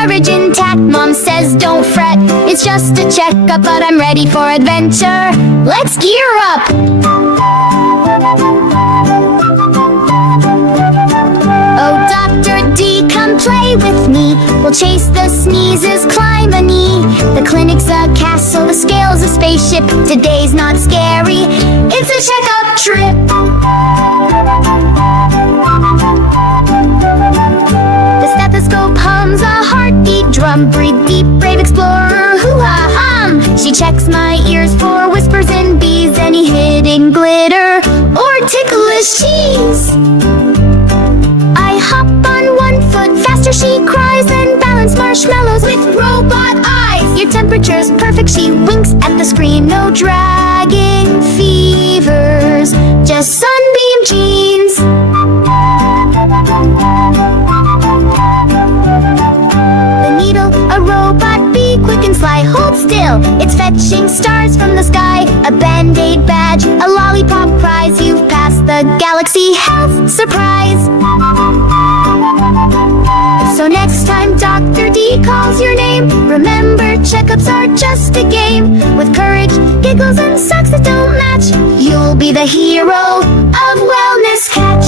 courage intact. Mom says don't fret, it's just a checkup, but I'm ready for adventure. Let's gear up! Oh, Dr. D, come play with me. We'll chase the sneezes, climb a knee. The clinic's a castle, the scale's a spaceship. Today's not scary, it's a checkup trip. The stethoscope hums a heartbeat drum. Breathe deep, brave explorer, hoo-ha-hum. She checks my ears for whispers and bees, any hidden glitter or ticklish cheese. I hop on one foot faster, she cries, and balance marshmallows with robot eyes. Your temperature's perfect, she winks at the screen. No dragging fevers, just sunbeam jeans. The needle, a robot bee, quick and sly. Hold still, it's fetching stars from the sky. A band-aid badge, a lollipop prize. You've passed the galaxy health surprise. So next time Dr. D calls your name, remember checkups are just a game. With courage, giggles, and socks that don't match, you'll be the hero of Wellness Catch.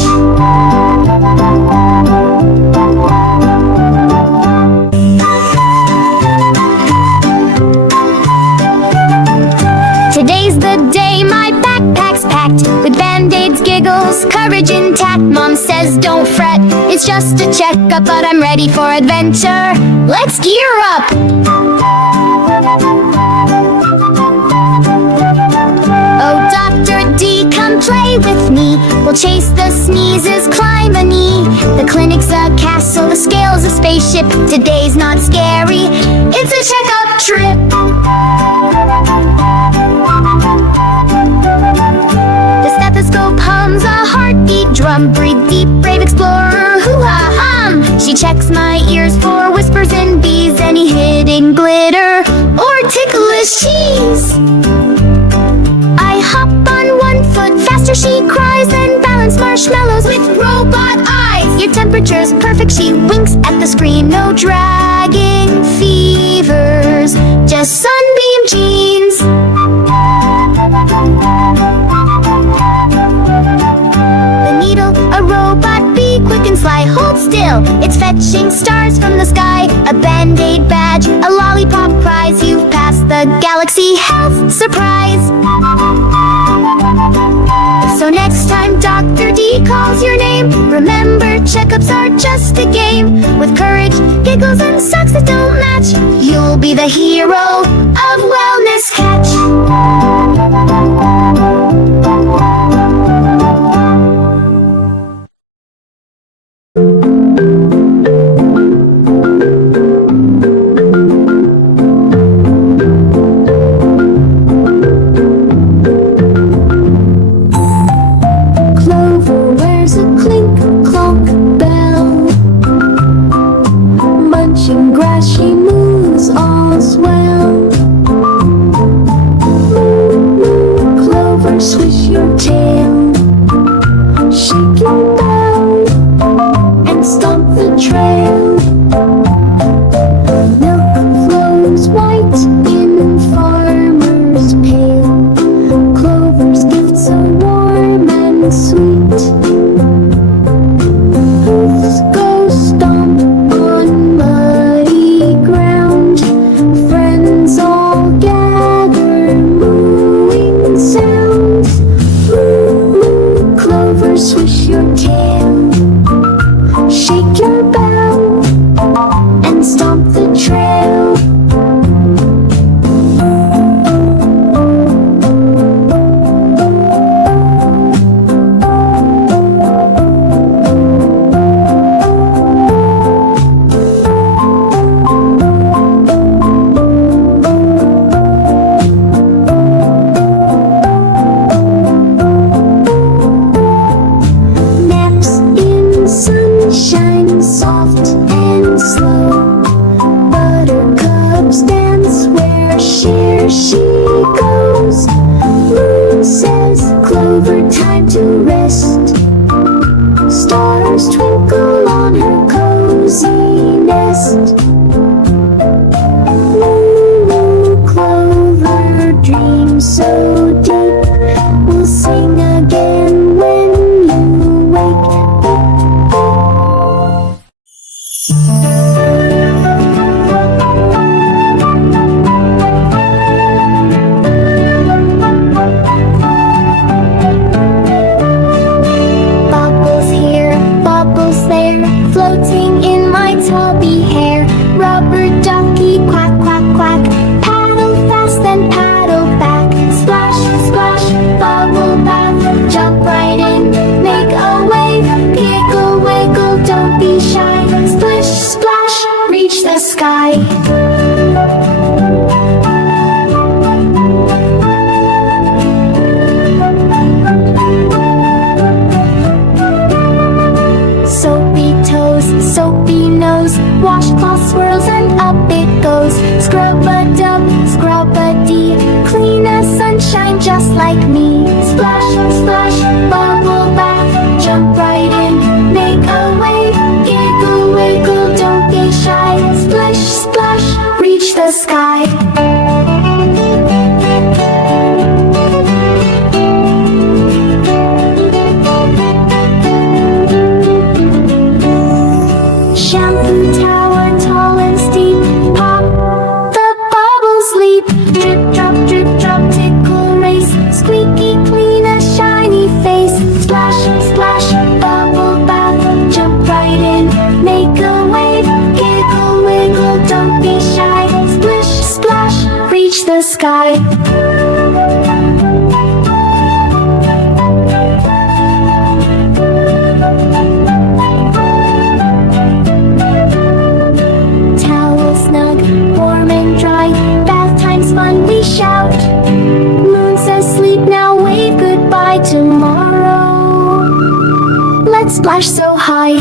Today's the day, my backpack's packed with band-aids, giggles, courage intact. Mom says don't fret, it's just a checkup, but I'm ready for adventure. Let's gear up! Oh, Dr. D, come play with me. We'll chase the sneezes, climb a knee. The clinic's a castle, the scale's a spaceship. Today's not scary, it's a checkup trip. The stethoscope hums a heartbeat drum. Breathe deep, brave explorer, hoo-ha-hum. She checks my ears for whispers and bees, any hidden glitter or ticklish cheese. I hop on one foot faster, she cries, and balance marshmallows with robot eyes. Your temperature's perfect, she winks at the screen. No dragging fevers, just sunbeam jeans. The needle, a robot bee, quick and sly. Hold still, it's fetching stars from the sky. A band-aid badge, a lollipop prize. You've passed the galaxy health surprise. So next time Dr. D calls your name, remember checkups are just a game. With courage, giggles, and socks that don't match, you'll be the hero of Wellness Catch. Stars twinkle on her cozy nest. just like me. Splash, splash, bubble bath, jump right in, make a wave, giggle, wiggle, don't be shy. Splish, splash, reach the sky. Shampoo tower, tall and steep, pop, the bubbles leap. Drip drop, tickle race, squeaky clean, a shiny face. Splash, splash, bubble bath, jump right in, make a wave, giggle, wiggle, don't be shy. Splish, splash, reach the sky. Shout. Moon says sleep now, wave goodbye tomorrow. Let's splash so high.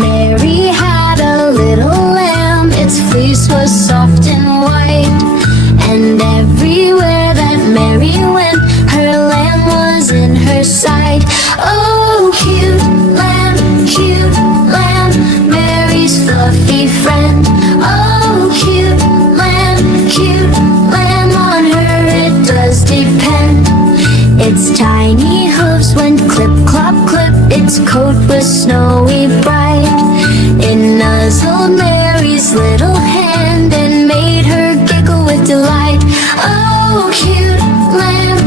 Mary had a little lamb, its fleece was soft and white. And everywhere that Mary went, her lamb was in her sight. Oh, cute lamb, Mary's fluffy friend. Oh, cute lamb, on her it does depend. Its tiny hooves went clip, clop, clip, its coat was snowy bright. It nuzzled Mary's little hand and made her giggle with delight. Oh, cute lamb,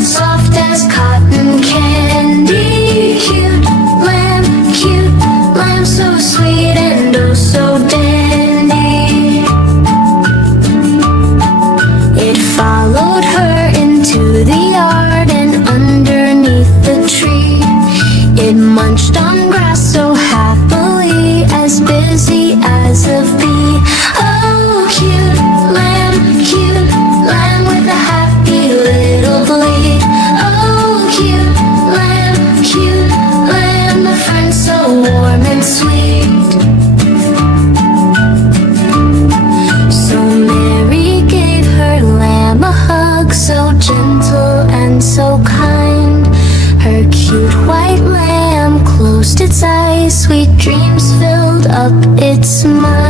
soft as cotton candy. Cute lamb, so sweet and oh so dandy. It followed her into the yard and underneath the tree. It munched on grass so happily, as busy as a bee. Oh, cute lamb with a happy little bleat. Oh, cute lamb, a friend so warm and sweet. So Mary gave her lamb a hug, so gentle and so kind. Her cute white lamb closed its eyes, sweet dreams filled up its mind.